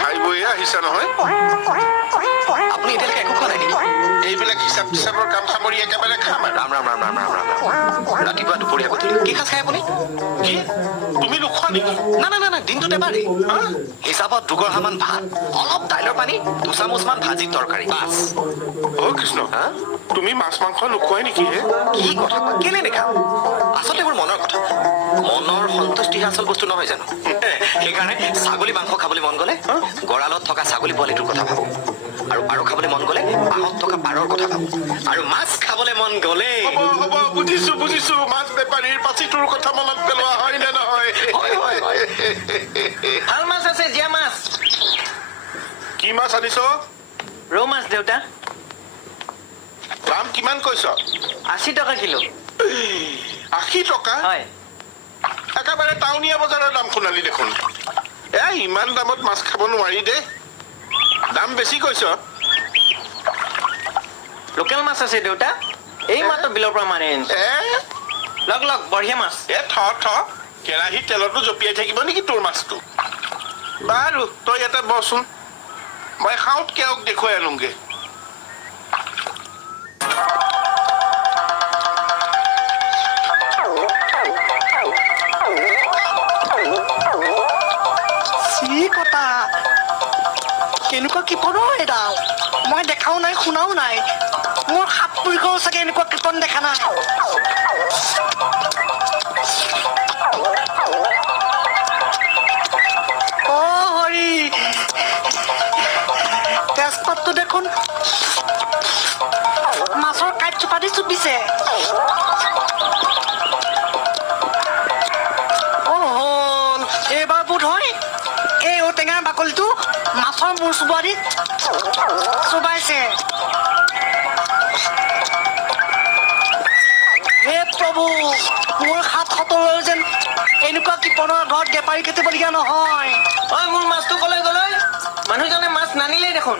খাই বৈয়ে আহিছা নহয়? আপুনি এতিয়ালৈকে একো খোৱা নাই নেকি? এইবিলাক হিচাপ হিচাপৰ কাম সামৰি একেবাৰে খাম আৰু। ৰাম ৰাম ৰাম ৰাম ৰাম ৰাম ৰাম। ৰাতিপুৱা দুপৰীয়া গধূলি কি সাজ খায় আপুনি? কি তুমি নোখোৱা নেকি? না না না না, দিনটোত এবাৰেই। হিচাপত দুগৰহামান ভাত, অলপ দাইলৰ পানী, দুচামুচমান ভাজি তৰকাৰী, বাছ। অ কৃষ্ণ, তুমি মাছ মাংস নোখোৱাই নেকি হে? কি কথা কয়, কেলে নেখাম? আচলতে মোৰ মনৰ কথা। মনৰ সন্তুষ্টিহে আচল বস্তু নহয় জানো? সেইকাৰণে ছাগলী মাংস খাবলৈ মন গ'লে গঁড়ালত থকা ছাগলী পোৱালিটোৰ কথা ভাবো, আৰু পাৰ খাবলৈ মন গ'লে বাঁহত থকা পাৰৰ কথা ভাবো, আৰু মাছ খাবলৈ মন গ'লে হ'ব হ'ব, বুজিছো বুজিছো, মাছ বেপাৰীৰ পাচিটোৰ কথা মনত পেলোৱা হয় নে নহয়? হয় হয় হয়। ভাল মাছ আছে, জীয়া মাছ। কি মাছ আনিছ? ৰৌ মাছ দেউতা, দাম কিমান কৈছ? 80 টকা কিলো। 80 টকা? হয়। একেবাৰে টাউনীয়া বজাৰৰ দাম শুনালি দেখোন। ইমান দামত মাছ খাব নোৱাৰি দে, দাম বেছি কৈছ। লোকেল মাছ আছে দেউতা, এই মাত্ৰ বিলৰ পৰা মাৰি আনিছো। লগ লগ, বঢ়িয়া মাছ। কেৰাহী তেলতো জঁপিয়াই থাকিব নেকি তোৰ মাছটো? বাৰু তই ইয়াতে বচোন, মই খাওঁত কেওক দেখুৱাই আনোগে। কথা কেনেকুৱা কীৰ্তন এডাল, মই দেখাও নাই শুনাও নাই। মোৰ সাত পুৰুষেও চাগে এনেকুৱা কীৰ্তন দেখা নাই। অ হৰি, তেজপাতটো দেখোন মাছৰ কাঁইট চোপাদি চুপিছে। এইবাৰ বোধ হয় এই ঔটেঙাৰ বাকলিটো মাছৰ মূৰ চুবাদি চুবাইছে। হে প্ৰভু, মোৰ 700 যেন এনেকুৱা কৃপণৰ ঘৰত বেপাৰী খেতিবলগীয়া নহয়। ঐ মোৰ মাছটো কলৈ গ'লৈ? মানুহজনে মাছ নানিলেই দেখোন।